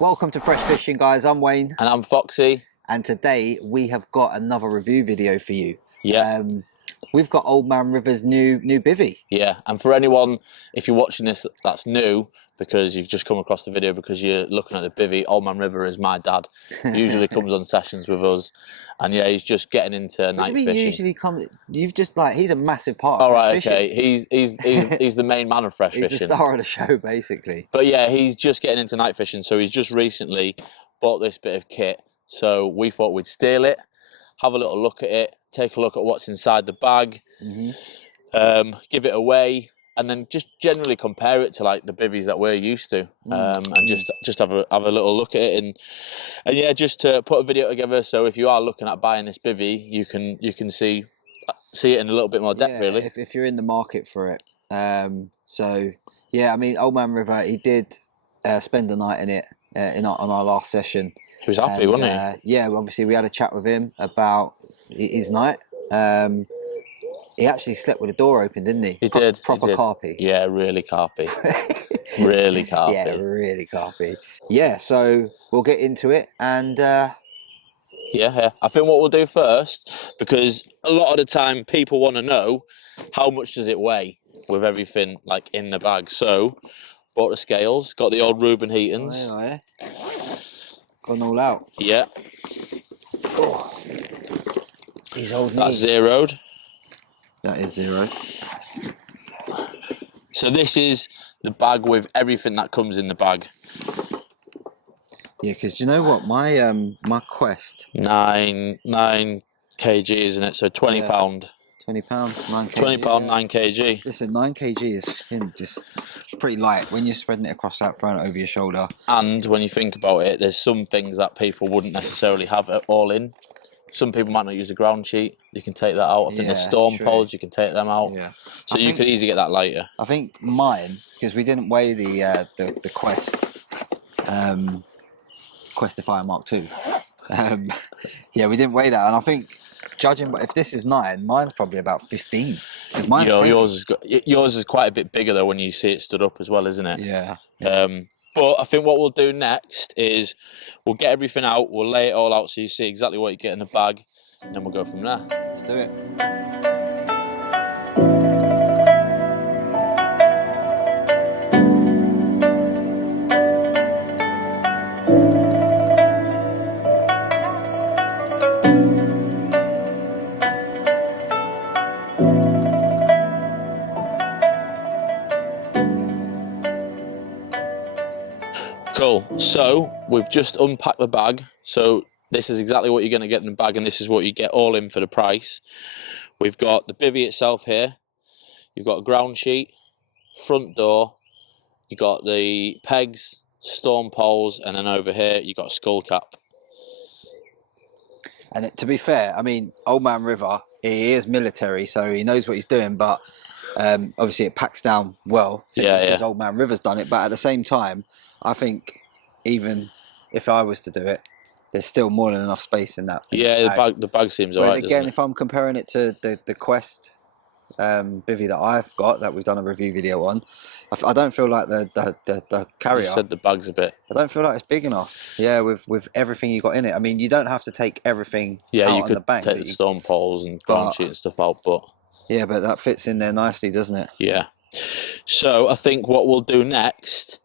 Welcome to Fresh Fishing, guys. I'm Wayne. And I'm Foxy. And today we have got another review video for you. Yeah. We've got Old Man River's new bivvy. Yeah, and for anyone, if you're watching this, that's new, because you've just come across the video because you're looking at the bivvy. Old Man River is my dad. He usually comes on sessions with us, and yeah, he's just getting into night fishing. Usually come. You've just he's a massive part. All of right, fishing. okay. He's the main man of fresh fishing. He's the star of the show, basically. But yeah, he's just getting into night fishing, so he's just recently bought this bit of kit. So we thought we'd steal it, have a little look at it, take a look at what's inside the bag, give it away, and then just generally compare it to like the bivvies that we're used to, and just have a little look at it, and yeah, just to put a video together. So if you are looking at buying this bivvy, you can see it in a little bit more depth, really. If you're in the market for it. So yeah, I mean, Old Man River, he did spend the night in it on our last session. He was happy, wasn't he? Yeah, obviously we had a chat with him about his night. He actually slept with the door open, didn't he? He did. Proper carpy. Yeah, really carpy. Really carpy. Yeah, really carpy. Yeah, so we'll get into it, and yeah, I think what we'll do first, because a lot of the time people want to know how much does it weigh with everything like in the bag. So bought the scales, got the old Reuben Heatons. Oh, yeah. Gone all out. Yeah. Oh. These old knees. That's zeroed. That is zero. So this is the bag with everything that comes in the bag. Yeah, because you know what, my Quest 9 kg, isn't it? So £20. £20, 9 kg. £20, 9 kg. Listen, 9 kg is just pretty light when you're spreading it across that front over your shoulder. And when you think about it, there's some things that people wouldn't necessarily have it all in. Some people might not use a ground sheet. You can take that out. I think there's storm poles. You can take them out. Yeah. So you could easily get that lighter. I think mine, because we didn't weigh the Quest Questifier Mark II. Yeah, we didn't weigh that, and I think, judging if this is 9, mine's probably about 15. Yours is quite a bit bigger though when you see it stood up as well, isn't it? Yeah. But I think what we'll do next is we'll get everything out, we'll lay it all out so you see exactly what you get in the bag, and then we'll go from there. Let's do it. Cool, so we've just unpacked the bag. So this is exactly what you're going to get in the bag, and this is what you get all in for the price. We've got the bivvy itself here. You've got a ground sheet, front door, you've got the pegs, storm poles, and then over here you've got a skull cap. And to be fair, I mean, Old Man River, he is military, so he knows what he's doing, but obviously it packs down well. So because Old Man River's done it, but at the same time, I think even if I was to do it, there's still more than enough space in that. Yeah, the bag seems alright. Again, if I'm comparing it to the Quest bivvy that I've got, that we've done a review video on, I don't feel like the carrier. You said the bag's a bit. I don't feel like it's big enough. Yeah, with everything you got in it. I mean, you don't have to take everything. Yeah, out you on could the bank, take the storm poles and ground sheet and stuff out, but. Yeah, but that fits in there nicely, doesn't it? Yeah. So I think what we'll do next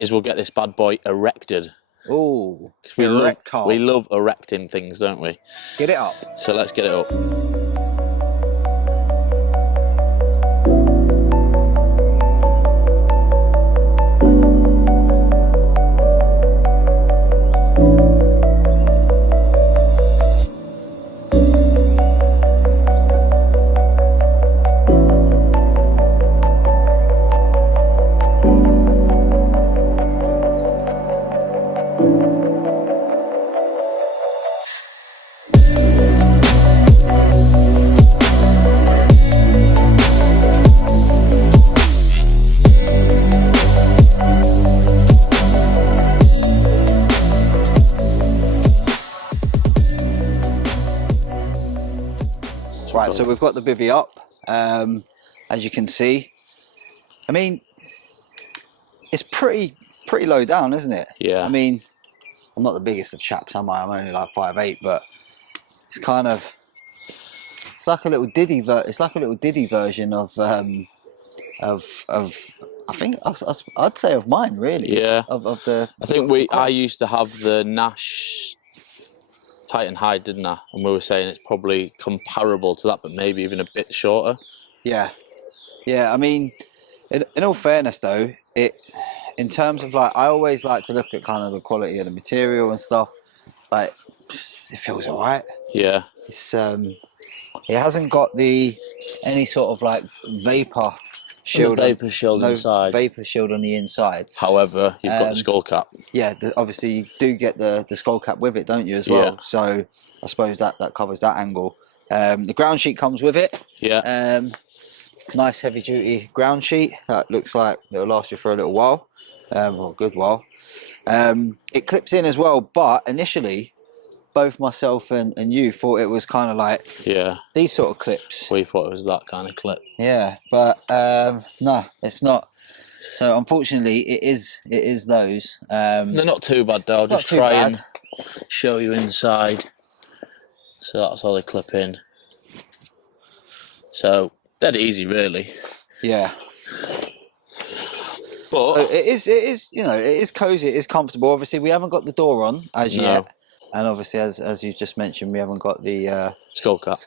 is we'll get this bad boy erected. Oh, we love erecting things, don't we? Get it up. So let's get it up. Right, so we've got the bivvy up, as you can see. I mean, it's pretty pretty low down, isn't it? Yeah. I mean, I'm not the biggest of chaps, am I? I'm only like 5'8", but it's kind of, it's like a little Diddy version of I think I'd say of mine, really. Yeah. Of the. I think I used to have the Nash Titan Hide, didn't I? And we were saying it's probably comparable to that, but maybe even a bit shorter. Yeah. Yeah. I mean, in all fairness, though, in terms of like, I always like to look at kind of the quality of the material and stuff. Like, it feels alright. Yeah. It's it hasn't got any sort of like vapor shield. Vapor shield inside. Vapor shield on the inside. However, you've got the skull cap. Yeah, obviously you do get the skull cap with it, don't you, as well? Yeah. So I suppose that covers that angle. The ground sheet comes with it. Yeah. Nice heavy duty ground sheet that looks like it'll last you for a little while, or a good while. It clips in as well, but initially both myself and you thought it was kind of like these sort of clips. We thought it was that kind of clip. Yeah, but no, it's not. So unfortunately, it is those. They're not too bad though. I'll just try and show you inside. So that's how they clip in. So dead easy, really. Yeah. But so it is, you know, it is cozy, it is comfortable. Obviously, we haven't got the door on as yet, and obviously, as you just mentioned, we haven't got the skull cap.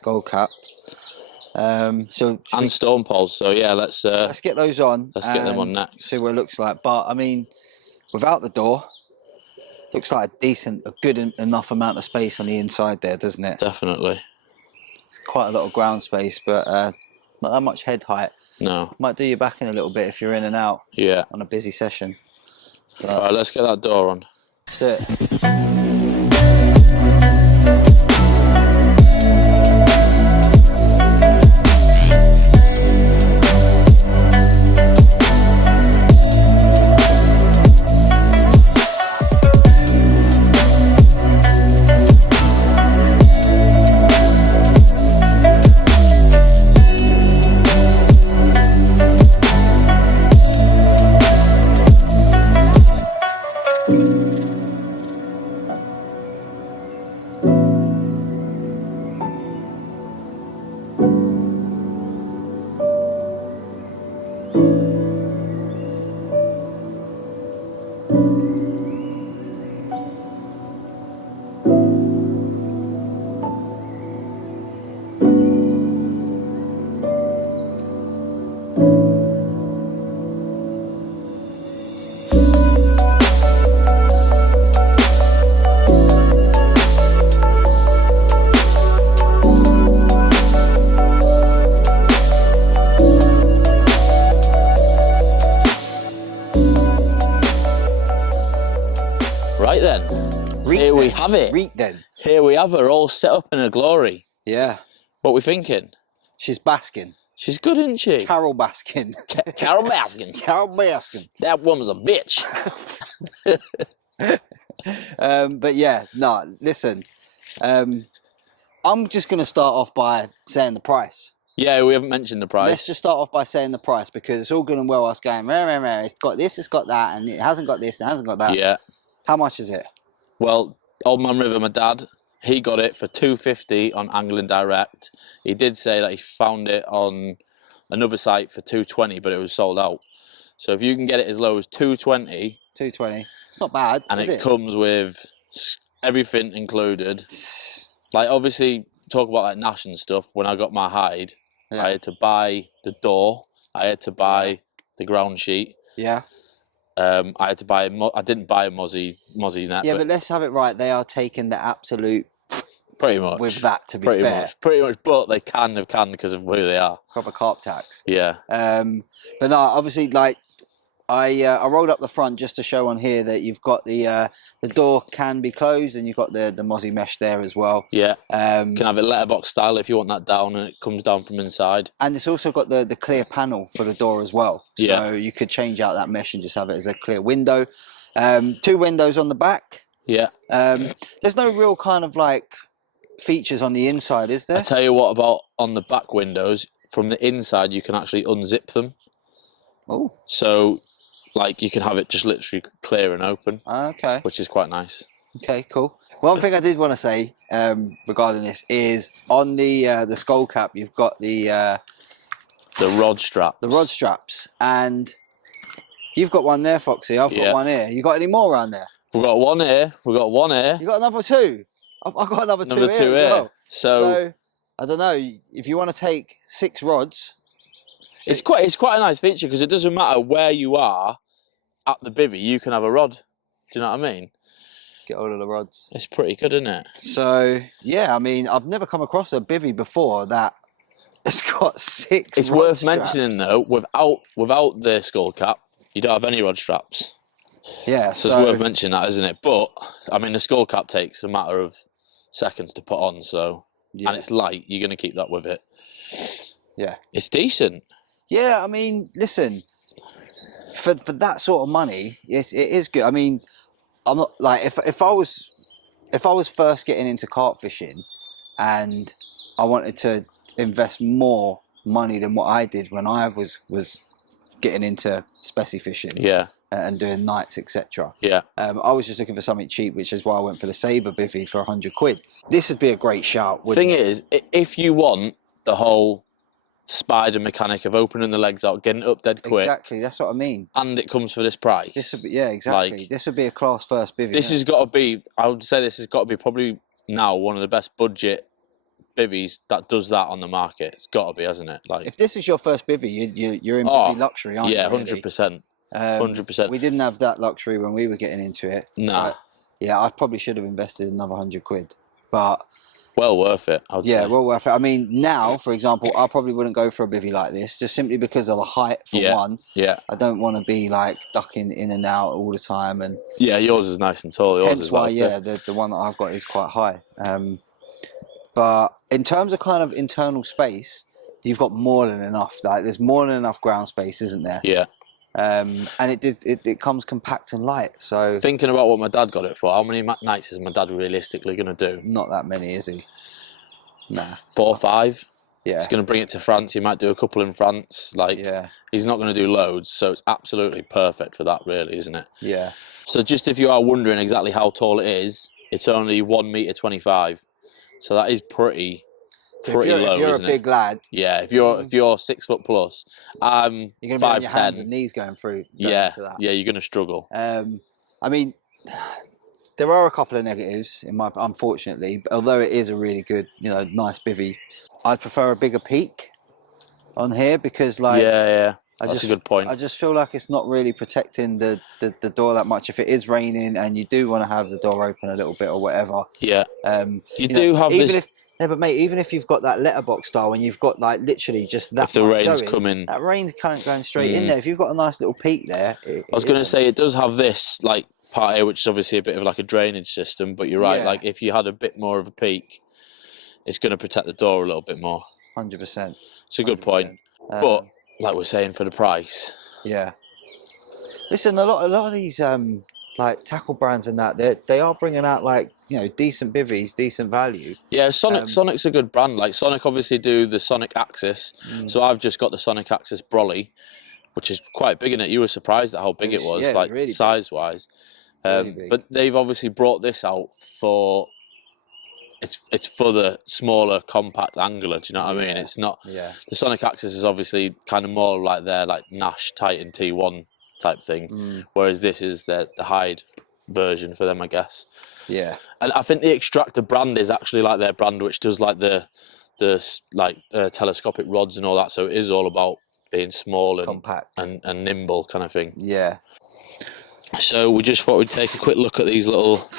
So and stone poles. So yeah, let's get those on. Let's get them on next. See what it looks like. But I mean, without the door, looks like a good enough amount of space on the inside there, doesn't it? Definitely. It's quite a lot of ground space, but not that much head height. No. Might do your back in a little bit if you're in and out. Yeah. On a busy session. But, all right, let's get that door on. That's it. Here we have it. Here we have her all set up in her glory. Yeah. What are we thinking? She's basking. She's good, isn't she? Carol Baskin. Carol Baskin. Carol Baskin. That woman's a bitch. But yeah, no, listen. I'm just going to start off by saying the price. Yeah, we haven't mentioned the price. Let's just start off by saying the price, because it's all good and well us going, it's got this, it's got that, and it hasn't got this, and it hasn't got that. Yeah. How much is it? Well, Old Man River, my dad, he got it for $250 on Angling Direct. He did say that he found it on another site for $220, but it was sold out. So if you can get it as low as $220, it's not bad, and it comes with everything included. Like, obviously, talk about like Nash and stuff. When I got my hide, I had to buy the door. I had to buy the ground sheet. Yeah. I had to buy. I didn't buy a mozzie net. Yeah, but let's have it right. They are taking the absolute. Pretty much. With that, to be fair. Pretty much. But they can because of who they are. Proper carp tax. Yeah. But no, obviously, like I rolled up the front just to show on here that you've got the door can be closed, and you've got the mozzie mesh there as well. Yeah. Can have it letterbox style if you want that down, and it comes down from inside. And it's also got the clear panel for the door as well. Yeah. So you could change out that mesh and just have it as a clear window. 2 windows on the back. Yeah. There's no real kind of like features on the inside, is there? I tell you what about on the back windows. From the inside, you can actually unzip them. Oh. So like you can have it just literally clear and open. Okay. Which is quite nice. Okay, cool. One thing I did want to say regarding this is on the skull cap, you've got the rod straps. The rod straps, and you've got one there, Foxy. I've got one here. You got any more around there? We've got one here. We've got one here. You got another two. I've got another two here as well. So I don't know if you want to take 6 rods. It's quite a nice feature because it doesn't matter where you are at the bivvy, you can have a rod. Do you know what I mean? Get all of the rods. It's pretty good, isn't it? So yeah, I mean, I've never come across a bivvy before that it's got 6. It's worth mentioning though, without the skull cap, you don't have any rod straps. Yeah, so it's worth mentioning that, isn't it? But I mean, the skull cap takes a matter of seconds to put on, so and it's light. You're going to keep that with it. Yeah, it's decent. Yeah, I mean, listen, for that sort of money, it is good. I mean, I'm not like if I was first getting into carp fishing, and I wanted to invest more money than what I did when I was getting into specie fishing. Yeah. And doing nights, etc. Yeah. I was just looking for something cheap, which is why I went for the Sabre bivvy for 100 quid. This would be a great shout. Thing is, if you want the whole spider mechanic of opening the legs out, getting it up dead quick. Exactly, that's what I mean. And it comes for this price. This would be, yeah, exactly. Like, this would be a class first bivvy. This has got to be, I would say this has got to be probably now one of the best budget bivvies that does that on the market. It's got to be, hasn't it? Like, if this is your first bivvy, you're in bivvy luxury, aren't you? Yeah, 100%. 100%. We didn't have that luxury when we were getting into it. Nah. Yeah, I probably should have invested another 100 quid. But well worth it, I would say. Yeah, well worth it. I mean, now, for example, I probably wouldn't go for a bivvy like this, just simply because of the height, for one. Yeah. I don't want to be, like, ducking in and out all the time. And yeah, yours is nice and tall. Yours hence is why, like yeah, the one that I've got is quite high. But in terms of kind of internal space, you've got more than enough. Like, there's more than enough ground space, isn't there? Yeah. And it comes compact and light. So thinking about what my dad got it for, how many nights is my dad realistically going to do? Not that many, is he? Nah. 4 or 5. Yeah. He's going to bring it to France. He might do a couple in France. Like, yeah. He's not going to do loads, so it's absolutely perfect for that, really, isn't it? Yeah. So just if you are wondering exactly how tall it is, it's only 1.25 meters. So that is pretty low, if you're isn't a big lad, yeah. If you're 6 foot plus, you're going to be on your hands and knees going through. Yeah, you're going to struggle. I mean, there are a couple of negatives unfortunately. Although it is a really good, nice bivvy, I'd prefer a bigger peak on here because, like, that's a good point. I just feel like it's not really protecting the door that much. If it is raining and you do want to have the door open a little bit or whatever, yeah, you do have this. Yeah, but mate, even if you've got that letterbox style and you've got, like, literally just that, if the rain's coming, that rain's kind of going straight in there. If you've got a nice little peak there, I was going to say it does have this, like, part here, which is obviously a bit of like a drainage system. But you're right, Yeah. like if you had a bit more of a peak, it's going to protect the door a little bit more. 100%. It's a good point. But like we're saying, for the price, yeah. Listen, a lot of these like tackle brands and that they are bringing out, like, decent bivvies, decent value. Yeah, Sonic's a good brand. Like, Sonic obviously do the Sonic Axis, so I've just got the Sonic Axis Brolly, which is quite big in it. You were surprised at how big it was, like, really size wise. Really but they've obviously brought this out for it's for the smaller compact angler. Do you know what I mean? It's not. Yeah. The Sonic Axis is obviously kind of more like their, like, Nash Titan T1 type thing, whereas this is the Hyde version for them, I guess. Yeah. And I think the Xtractor brand is actually like their brand, which does like the telescopic rods and all that. So it is all about being small and compact and nimble kind of thing. Yeah. So we just thought we'd take a quick look at these little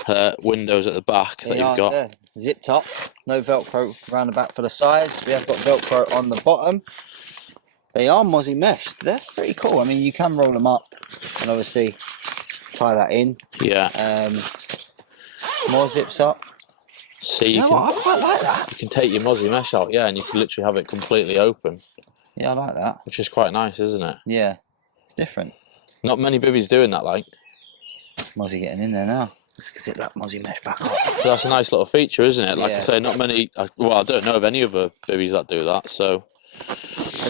windows at the back that you've got. There. Zipped up, no Velcro around the back for the sides. We have got Velcro on the bottom. They are mozzie meshed. They're pretty cool. I mean, you can roll them up and obviously tie that in. Yeah. More zips up. So I quite like that. You can take your mozzie mesh out, yeah, and you can literally have it completely open. Yeah, I like that. Which is quite nice, isn't it? Yeah, it's different. Not many bivvies doing that, like. Mozzie getting in there now. Let's zip that mozzie mesh back up. So that's a nice little feature, isn't it? Like I say, not many. Well, I don't know of any other bivvies that do that. So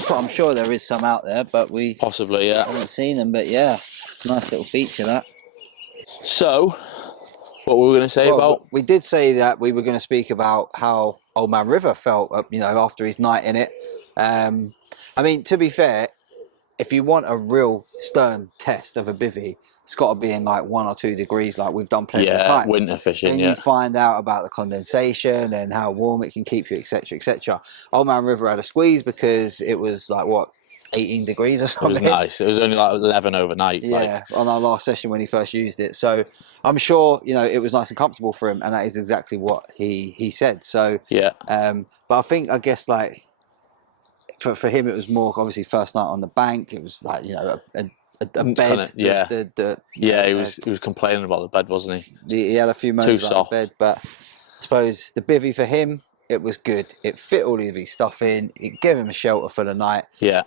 I'm sure there is some out there, but we possibly, yeah, haven't seen them. But yeah, Nice little feature, that. So, what were we going to say about? We did say that we were going to speak about how Old Man River felt, you know, after his night in it. I mean, to be fair, if you want a real stern test of a bivvy, it's got to be in like 1 or 2 degrees, like we've done plenty of times. Winter fishing. Then you find out about the condensation and how warm it can keep you, etc., etc. Old Man River had a squeeze because it was like what, 18 degrees or something. It was nice. It was only like 11 overnight. Yeah, on our last session when he first used it. So I'm sure, you know, it was nice and comfortable for him, and that is exactly what he said. So yeah. But I guess like for him, it was more obviously first night on the bank. It was like, you know, a bed. Kinda, yeah. He was complaining about the bed, wasn't he? He had a few moments about the bed, but I suppose the bivvy for him, it was good. It fit all of his stuff in. It gave him a shelter for the night. Yeah,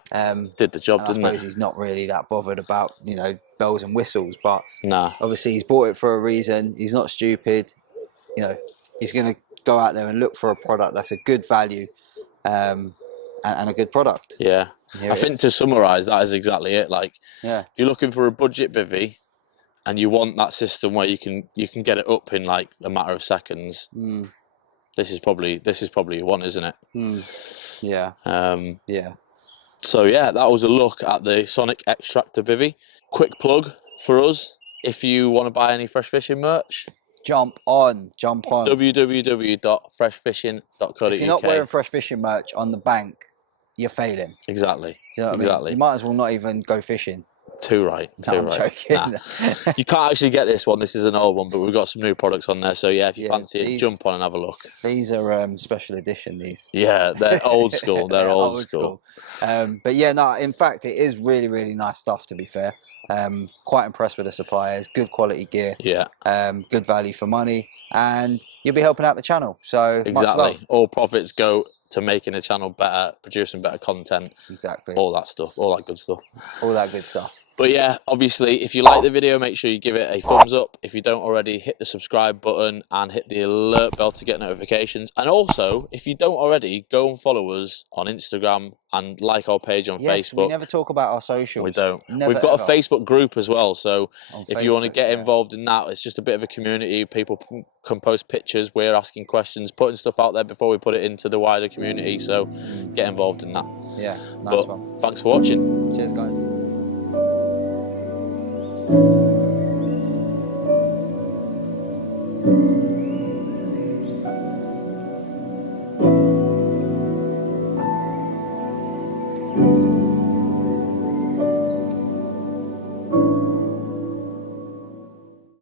did the job, didn't it? I suppose he's not really that bothered about, you know, bells and whistles, but nah. Obviously he's bought it for a reason. He's not stupid. You know, he's going to go out there and look for a product that's a good value and a good product. Yeah, I think to summarise, that is exactly it. Like, yeah, if you're looking for a budget bivvy and you want that system where you can get it up in like a matter of seconds, this is probably your one, isn't it? Yeah. Yeah. So yeah, that was a look at the Sonik Xtractor Bivvy. Quick plug for us: if you want to buy any fresh fishing merch, jump on www.freshfishing.co.uk. If you're not wearing fresh fishing merch on the bank, you're failing. Exactly. You know what I mean? You might as well not even go fishing. Too right. I'm joking. Nah. You can't actually get this one. This is an old one, but we've got some new products on there. So yeah, if you fancy it, jump on and have a look. These are special edition. These. Yeah, they're old school. They're old school. But yeah, no. In fact, it is really, really nice stuff. To be fair, quite impressed with the suppliers. Good quality gear. Yeah. Good value for money, and you'll be helping out the channel. So exactly, much love. All profits go to making the channel better, producing better content. Exactly. All that stuff. All that good stuff. All that good stuff. But yeah, obviously, if you like the video, make sure you give it a thumbs up. If you don't already, hit the subscribe button and hit the alert bell to get notifications. And also, if you don't already, go and follow us on Instagram and like our page on Facebook. We never talk about our socials. We don't. Never, We've got a Facebook group as well. So if you want to get involved in that, it's just a bit of a community. People can post pictures. We're asking questions, putting stuff out there before we put it into the wider community. So get involved in that. Yeah, nice one. Thanks for watching. Cheers, guys.